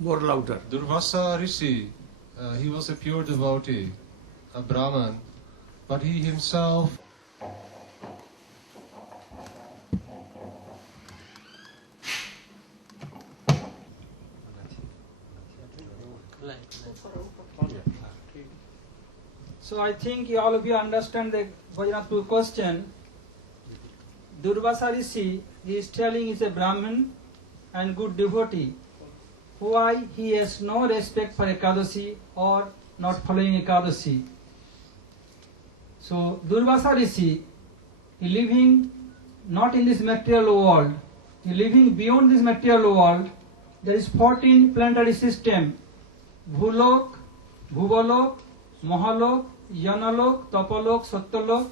More louder. Durvasa Rishi, he was a pure devotee, a Brahman, but he himself So I think all of you understand the Bajanath question. Durvasa Rishi, he is telling he is a Brahmin and good devotee. Why he has no respect for Ekadashi or not following Ekadashi. So Durvasa Rishi, he living not in this material world, he living beyond this material world. There is 14 planetary system: Bhulok, Bhuvalok, Mahalok, Yanalok, Tapalok, Satyalok,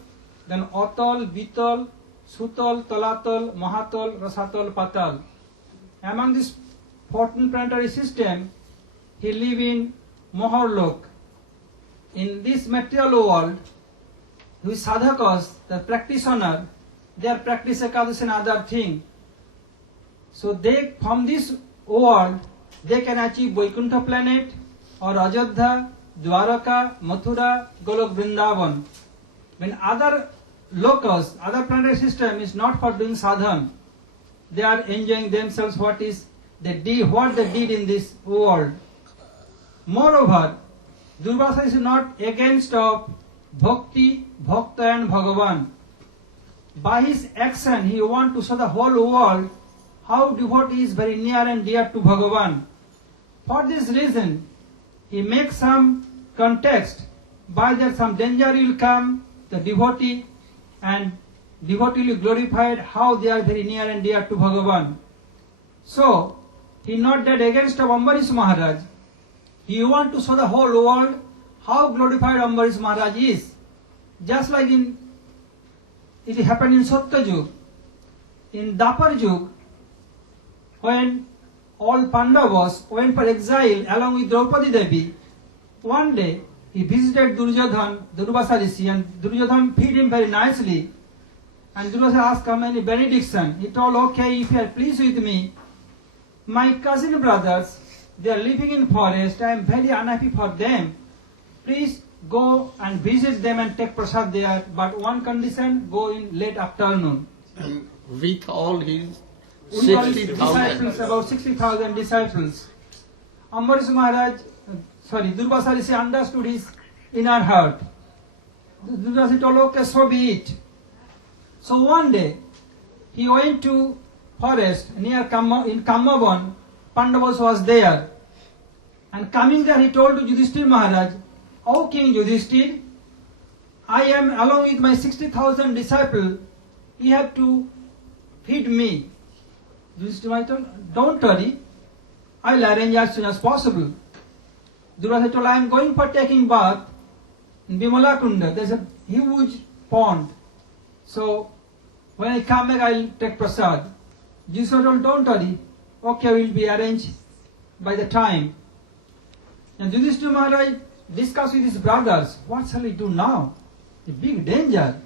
then Atal, Vital, Sutal, Talatal, Mahatal, Rasatal, Patal. Among this 14 planetary system, he live in Mahalok. In this material world, with sadhakas, the practitioner, they are practice Ekadashi and other thing. So they, from this world, they can achieve Vaikuntha planet or Ajodhya, Dwaraka, Mathura, Golok, Vrindavan. When other locals, other planetary system is not for doing sadhan, they are enjoying themselves what they did in this world. Moreover, Durvasa is not against of Bhakti, Bhakta and Bhagavan. By his action, he wants to show the whole world how devotee is very near and dear to Bhagavan. For this reason, he makes some context. By that some danger will come, the devotee, and devotee will glorified how they are very near and dear to Bhagavan. So, he not that against of Ambarish Maharaj. He want to show the whole world how glorified Ambarish Maharaj is. Just like it happened in Satyajug. In Dapar Jug, when all Pandavas went for exile along with Draupadi Devi, one day he visited Durvasa Rishi, and Duryodhan feed him very nicely. And Durvasa asked how many benediction. He told, okay, if you are pleased with me, my cousin brothers, they are living in forest, I am very unhappy for them. Please go and visit them and take prasad there, but one condition, go in late afternoon. And with all his disciples, about 60,000 disciples. Ambarish Maharaj, Durvasa Rishi understood his inner heart. Durvasa told, okay, so be it. So one day, he went to forest near in Kammavan. Pandavas was there. And coming there, he told to Yudhishthir Maharaj, O King Yudhishthir, I am along with my 60,000 disciples, you have to feed me. Yudhishthir Maharaj told, don't worry, I will arrange as soon as possible. Durvasa told, I am going for taking bath in Bimala Kunda. There is a huge pond. So, when I come back, I will take prasad. Yudhishthir told, don't worry, okay, will be arranged by the time. And Yudhishthir Maharaj discussed with his brothers, what shall we do now? A big danger.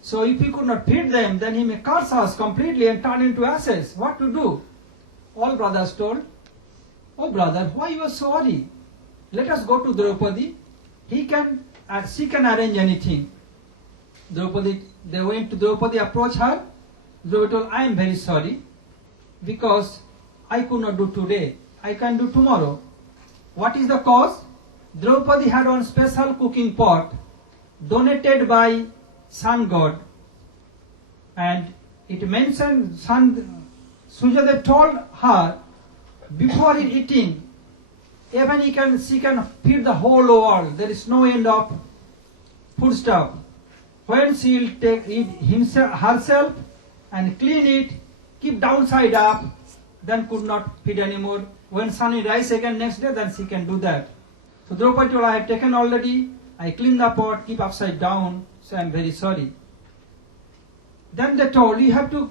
So if he could not feed them, then he may curse us completely and turn into ashes. What to do? All brothers told, oh brother, why you are so worried? Let us go to Draupadi. She can arrange anything. Draupadi, they went to Draupadi, approached her. Draupadi told, I am very sorry, because I could not do today. I can do tomorrow. What is the cause? Draupadi had one special cooking pot donated by sun god. And it mentioned, Suryadev told her, before eating, even she can feed the whole world. There is no end of food stuff. When she will take it herself and clean it, keep downside up, then could not feed anymore. When sun will rise again next day, then she can do that. So Draupadi told, I have taken already, I clean the pot, keep upside down, so I am very sorry. Then they told, you have to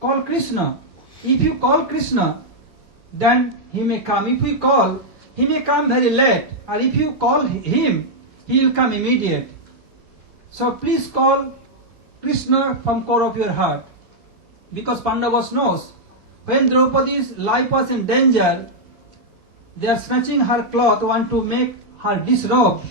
call Krishna. If you call Krishna, then he may come. If you call, he may come very late. Or if you call him, he will come immediate. So please call Krishna from core of your heart. Because Pandavas knows, when Draupadi's life was in danger, they are snatching her cloth, want to make her disrobe.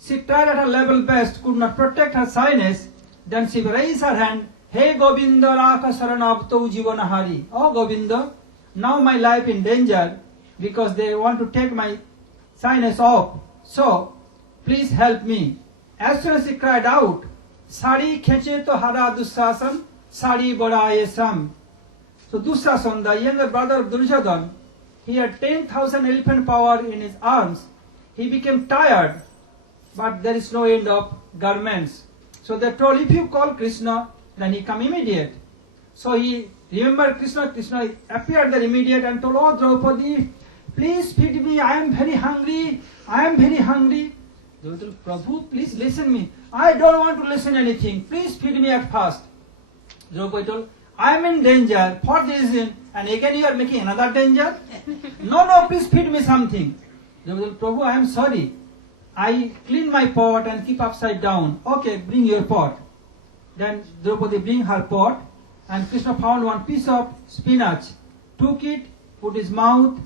She tried at her level best, could not protect her shyness. Then she raised her hand, Hey Govinda Rakha Saranabto Jivanahari. Oh Govinda, now my life in danger because they want to take my shyness off. So, please help me. As soon as she cried out, Sari Kheche to Hara Dussasan, Sari Bodaye Sam. So Dussasan, the younger brother of Duryodhana, he had 10,000 elephant power in his arms. He became tired, but there is no end of garments. So they told, if you call Krishna, then he come immediate. So he remembered Krishna. Krishna appeared there immediate and told, Oh Draupadi, please feed me. I am very hungry. I am very hungry. Draupadi told, Prabhu, please listen me. I don't want to listen anything. Please feed me at first. Draupadi told, I am in danger for this reason, and again you are making another danger. No, please feed me something. Draupadi told, Prabhu, I am sorry. I clean my pot and keep upside down. Okay, bring your pot. Then Draupadi bring her pot, and Krishna found one piece of spinach, took it, put his mouth,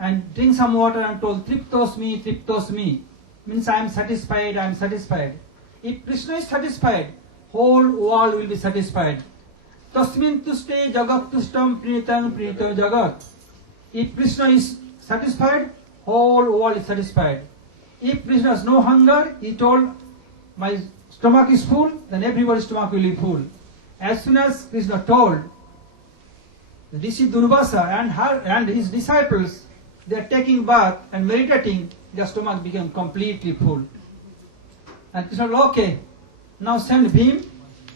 and drink some water and told, Triptos me. Means I am satisfied, I am satisfied. If Krishna is satisfied, whole world will be satisfied. Tasmin tuste jagat tustam prinitam prinitam jagat. If Krishna is satisfied, whole world is satisfied. If Krishna has no hunger, he told, my stomach is full, then everybody's stomach will be full. As soon as Krishna told, Rishi Durvasa and his disciples, they are taking bath and meditating, their stomach became completely full. And Krishna told, okay, now send Bhim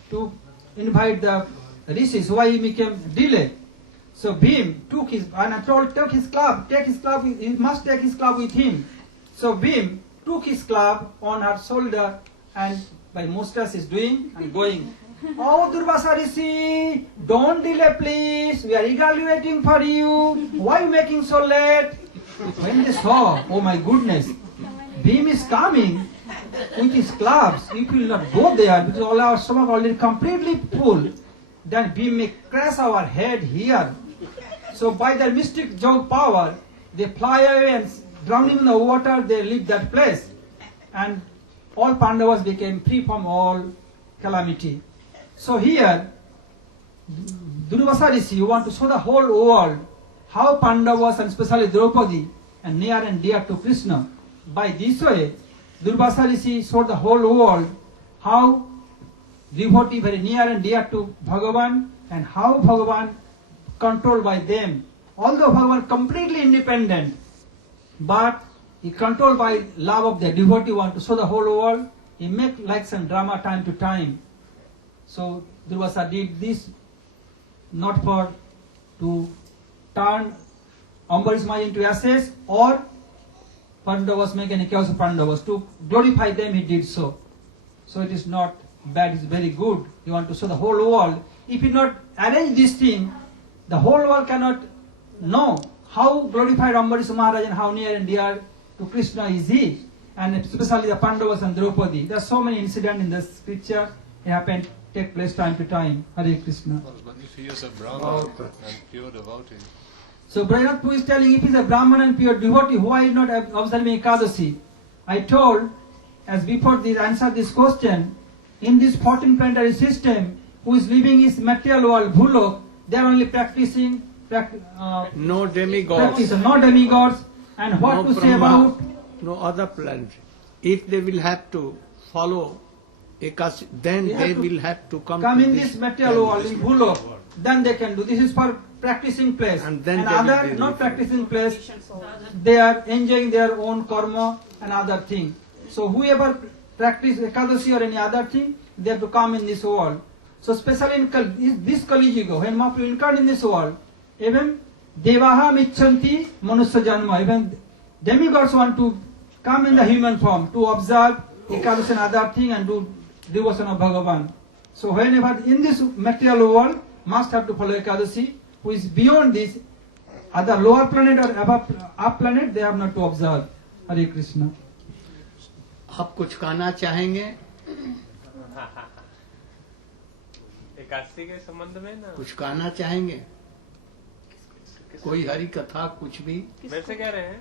to invite the rishis. Why he became delay? So Bhim took his, and I told, take his club, he must take his club with him. So Bhim took his club on her shoulder and by mustache is doing and going. Oh Durvasa Rishi, don't delay please, we are eagerly waiting for you. Why are you making so late? When they saw, oh my goodness, Bhim is coming with his clubs, we will not go there because all our stomach already completely full. Then Bhim may crash our head here. So by their mystic yoga power, they fly away and drowning in the water, they leave that place. And all Pandavas became free from all calamity. So here, Durvasa Rishi, you want to show the whole world how Pandavas and especially Draupadi are near and dear to Krishna. By this way, Durvasa Rishi showed the whole world how devotee very near and dear to Bhagavan and how Bhagavan controlled by them. Although Bhagavan completely independent, but he controlled by love of the devotee, want to show the whole world. He make like some drama time to time. So Durvasa did this not for to turn Ambarish Maharaj into ashes or Pandavas make any chaos of Pandavas. To glorify them he did so. So it is not bad, it's very good. You want to show the whole world. If you not arrange this thing, the whole world cannot know how glorified Ambarish Maharaj and how near and dear to Krishna is he. And especially the Pandavas and Draupadi. There are so many incidents in the scripture. It happened, take place time to time. Hare Krishna. But if he is a Brahman and pure devotee. So Brahmat Puri is telling, if he is a Brahman and pure devotee, why is not observing Ekadasi? I told, as before this answer this question, in this 14 planetary system, who is living his material world, Bhulok, they are only practicing no demigods. No demigods. And what no to say Brahma, about no other planet. If they will have to follow Ekasi, then they will have to come to in this material world, in Bhulok, then they can do. This is for practicing place. And then other not practicing place, they are enjoying their own karma and other thing. So whoever practice Ekadasi or any other thing, they have to come in this world. So especially in this Kali Yuga, when Mahaprabhu incarnate in this world, even Devaha Michanti Manusya Janma, even demigods want to come in the human form to observe Ekadasi and other thing and do devotion of Bhagavan. So whenever in this material world, must have to follow Ekadasi, who is beyond this, other lower planet or above up planet, they have not to observe. Hare Krishna. आप कुछ कहना चाहेंगे? एकादशी के संबंध में ना कुछ कहना चाहेंगे? कोई हरि कथा कुछ भी मेरे से कह रहे हैं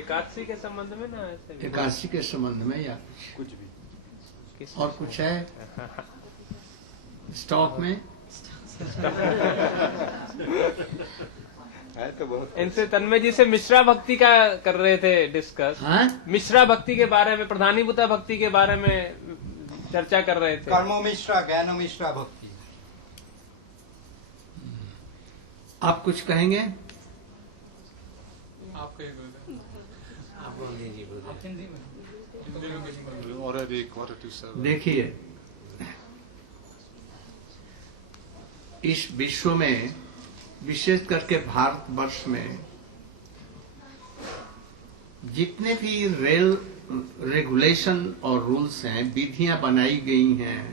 एकादशी के संबंध में ना ऐसे भी? एकादशी के संबंध में या कुछ भी किस और कुछ है स्टॉक में? इनसे तन्मय जी से मिश्रा भक्ति का कर रहे थे डिस्कस। हाँ? मिश्रा भक्ति के बारे में, प्रधानीभूता भक्ति के बारे में चर्चा कर रहे थे। कर्मो मिश्रा ज्ञानो मिश्रा भक्ति। आप कुछ कहेंगे? आप already 6:45. देखिए, इस विश्व में विशेष करके भारतवर्ष में जितने भी रेगुलेशन और रूल्स हैं, विधियां बनाई गई हैं,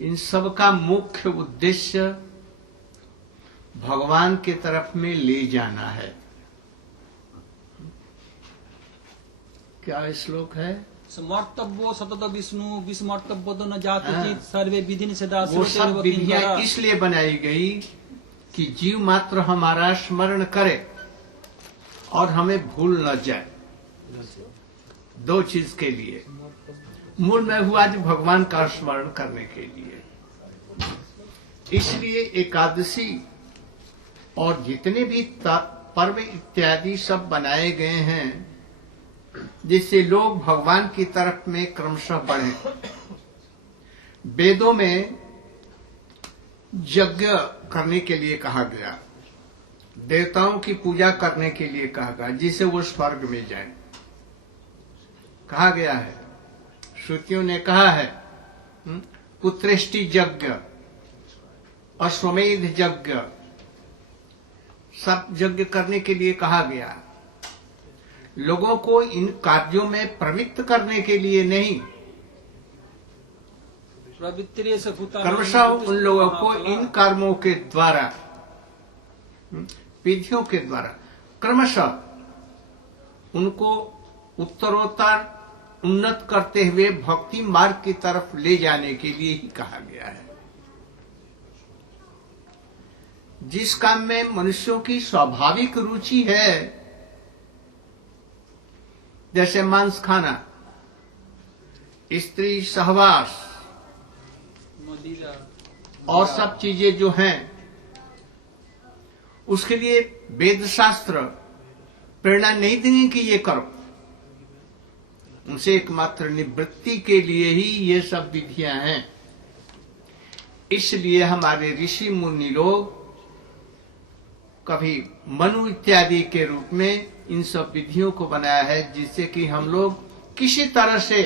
इन सब का मुख्य उद्देश्य भगवान के तरफ में ले जाना है। क्या श्लोक है? समर्तव्यो सतत विष्णु विस्मर्तव्यो न जात हाँ। उचित सर्वे विधि निषेधा वो सब विधियां इसलिए बनाई गई कि जीव मात्र हमारा स्मरण करे और हमें भूल न जाए। दो चीज के लिए। मूल में हुआ जो भगवान का स्मरण करने के लिए। इसलिए एकादशी और जितने भी पर्व इत्यादि सब बनाए गए हैं जिससे लोग भगवान की तरफ में क्रमशः बढ़े। वेदों में यज्ञ करने के लिए कहा गया, देवताओं की पूजा करने के लिए कहा गया जिससे वो स्वर्ग में जाए। कहा गया है, श्रुतियों ने कहा है, पुत्रेष्टि यज्ञ, अश्वमेध यज्ञ, सब यज्ञ करने के लिए कहा गया। लोगों को इन कार्यों में प्रवृत्त करने के लिए नहीं, क्रमशः उन लोगों को इन कर्मों के द्वारा, विधियों के द्वारा क्रमशः उनको उत्तरोत्तर उन्नत करते हुए भक्ति मार्ग की तरफ ले जाने के लिए ही कहा गया है। जिस काम में मनुष्यों की स्वाभाविक रुचि है, जैसे मांस खाना, स्त्री सहवास और सब चीजें जो हैं, उसके लिए वेद शास्त्र प्रेरणा नहीं देंगे कि ये करो। उनसे एकमात्र निवृत्ति के लिए ही ये सब विधियां हैं। इसलिए हमारे ऋषि मुनि लोग कभी मनु इत्यादि के रूप में इन सब विधियों को बनाया है जिससे कि हम लोग किसी तरह से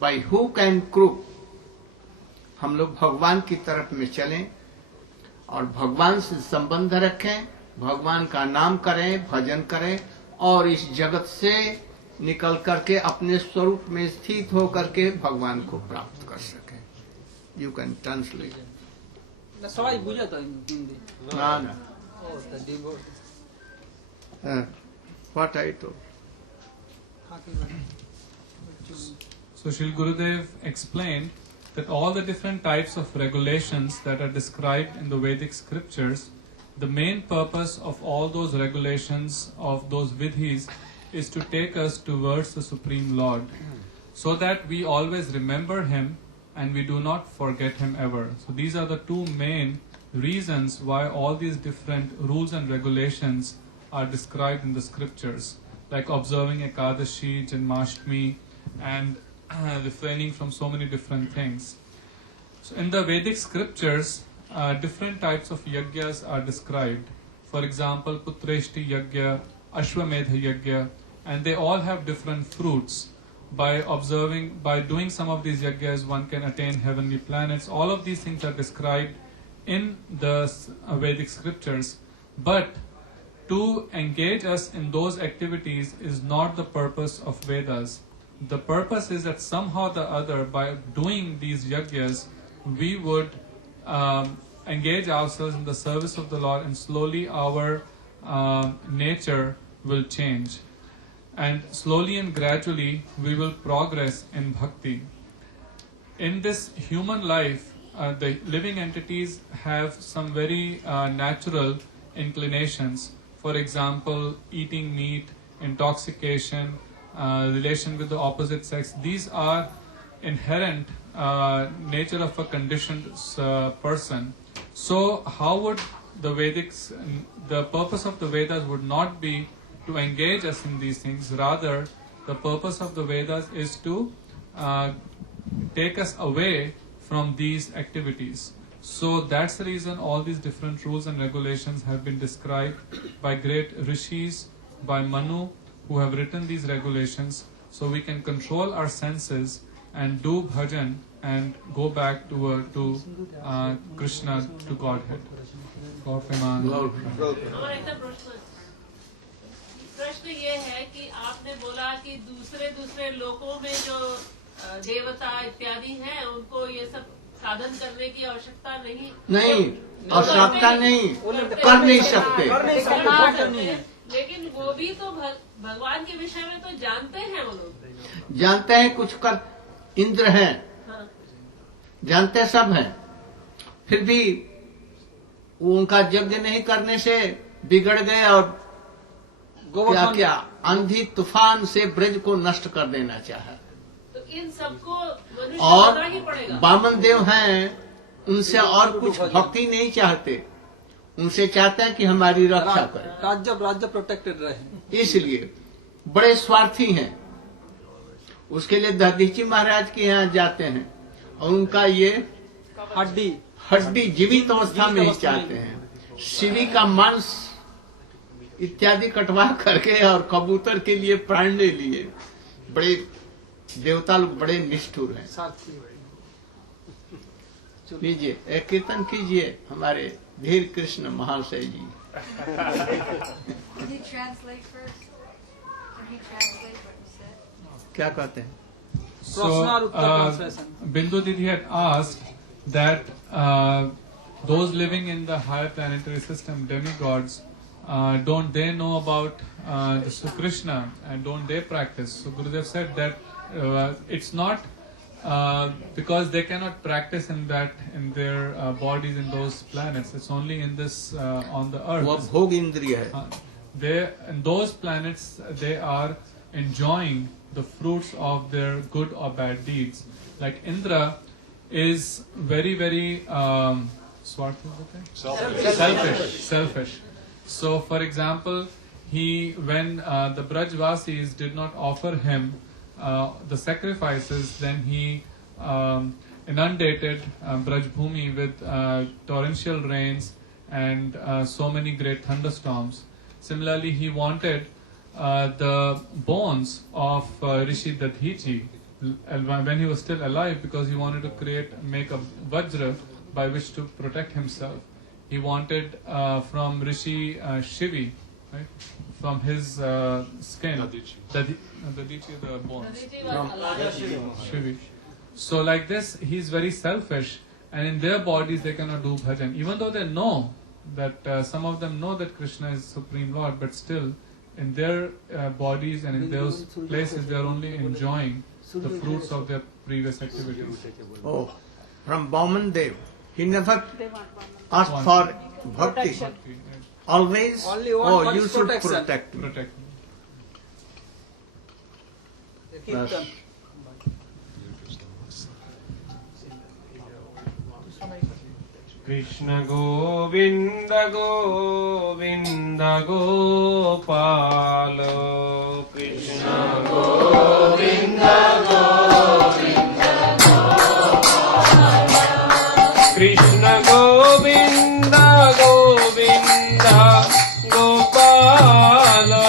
बाय हुक एंड क्रूक हम लोग भगवान की तरफ में चलें और भगवान से संबंध रखें, भगवान का नाम करें, भजन करें और इस जगत से निकल करके अपने स्वरूप में स्थित होकर के भगवान को प्राप्त कर सकें। You can translate. सवाई बुझा था हिंदी ना ना what I told. So Srila Gurudev explained that all the different types of regulations that are described in the Vedic scriptures, the main purpose of all those regulations, of those vidhis, is to take us towards the Supreme Lord, so that we always remember Him and we do not forget Him ever. So these are the two main reasons why all these different rules and regulations are described in the scriptures, like observing Ekadashi, Janmashtami, and refraining from so many different things. So in the Vedic scriptures, different types of yagyas are described. For example, Putreshti Yagya, Ashwamedha Yagya, and they all have different fruits. By doing some of these yagyas, one can attain heavenly planets. All of these things are described in the Vedic scriptures. But to engage us in those activities is not the purpose of Vedas. The purpose is that somehow or the other, by doing these yagyas, we would engage ourselves in the service of the Lord, and slowly our nature will change. And slowly and gradually we will progress in bhakti. In this human life, the living entities have some very natural inclinations. For example, eating meat, intoxication, relation with the opposite sex. These are inherent nature of a conditioned person. So how would the purpose of the Vedas would not be to engage us in these things. Rather, the purpose of the Vedas is to take us away from these activities. So that's the reason all these different rules and regulations have been described by great rishis, by Manu, who have written these regulations, so we can control our senses and do bhajan and go back to Krishna, to Godhead. हमारा एक प्रश्न ये है कि आपने बोला कि दूसरे लोकों में जो देवता इत्यादि हैं उनको ये सब साधन करने की आवश्यकता नहीं आवश्यकता नहीं, कर नहीं सकते। लेकिन वो भी तो भगवान के विषय में तो जानते हैं, वो लोग जानते हैं, कुछ कर इंद्र हैं, हाँ। जानते सब हैं, फिर भी उनका यज्ञ नहीं करने से बिगड़ गए और क्या आंधी तूफान से ब्रज को नष्ट कर देना चाहा। तो इन सबको मनुष्य और करना ही पड़ेगा। वामन देव हैं, उनसे और कुछ भक्ति नहीं चाहते, उनसे चाहते हैं कि हमारी रक्षा करें, राज्य प्रोटेक्टेड रहे, इसलिए बड़े स्वार्थी हैं। उसके लिए दधीची महाराज के यहाँ जाते हैं और उनका ये हड्डी जीवित अवस्था में ही चाहते हैं। शिवी का मांस इत्यादि कटवा करके और कबूतर के लिए प्राण ले लिए। बड़े देवता लोग बड़े निष्ठुर हैं। लीजिए, एक कीर्तन कीजिए हमारे धीर कृष्ण महाशय जी। क्या कहते हैं? So, Bindu Didi had asked that those living in the higher planetary system, demigods, don't they know about the Krishna and don't they practice? So Gurudev said that it's not because they cannot practice in their bodies in those planets. It's only in this on the earth. वो भोग इंद्रिय है। In those planets they are enjoying the fruits of their good or bad deeds. Like Indra is very, very selfish. So, for example, when the Brajvasis did not offer him the sacrifices, then he inundated Brajbhumi with torrential rains and so many great thunderstorms. Similarly, he wanted the bones of Rishi Dadhichi when he was still alive, because he wanted to make a vajra by which to protect himself. He wanted from Rishi Shivi, right, from his skin, Dadichi, the bones. Shivi. So like this, he's very selfish, and in their bodies they cannot do bhajan, even though they know that some of them know that Krishna is Supreme Lord, but still in their bodies and in those places they are only enjoying the fruits of their previous activities. Oh, from Bauman Dev, he never asked for bhakti. Always, you should protect me. Yes. Krishna Govinda Govinda Gopala, Krishna Govinda Govinda Gopala, Krishna Govinda Govinda Gopala,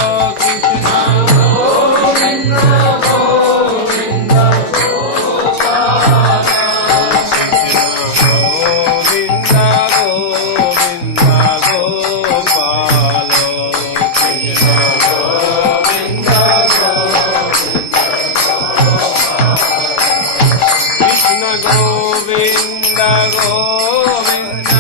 Krishna Govinda Govinda Govinda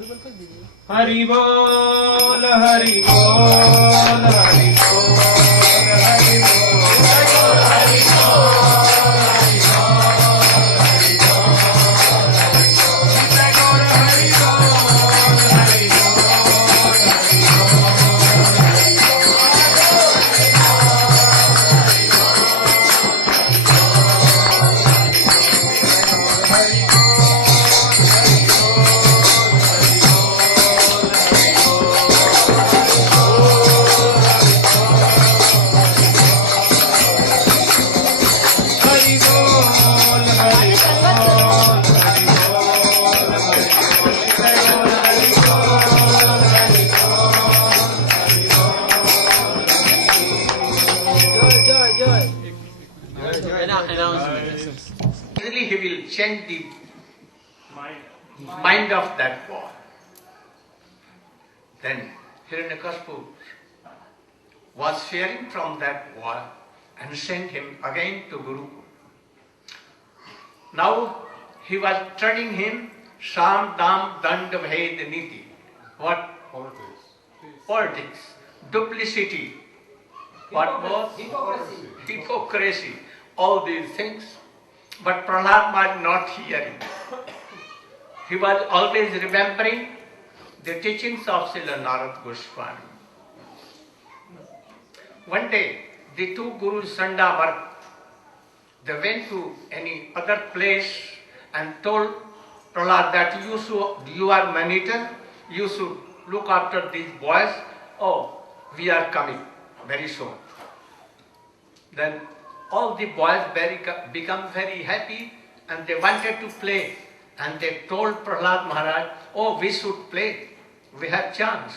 Hari बोल हरि बोल हरि बोल हरि बोल Hari Easily he will change the mind of that boy. Then Hiranyakashipu was fearing from that boy and sent him again to Gurukul. Now he was telling him Sam Dam Dand Bhed Niti. What? Politics. Duplicity. What was? Hypocrisy. All these things. But Prahlad was not hearing. He was always remembering the teachings of Srila Narad Goswami. One day, the two Gurus Sandamar, they went to any other place and told Prahlad that you are monitor, you should look after these boys. Oh, we are coming very soon. Then all the boys become very happy and they wanted to play. And they told Prahlad Maharaj, oh, we should play. We have chance.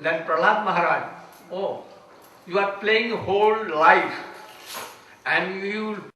Then Prahlad Maharaj, oh, you are playing whole life and you will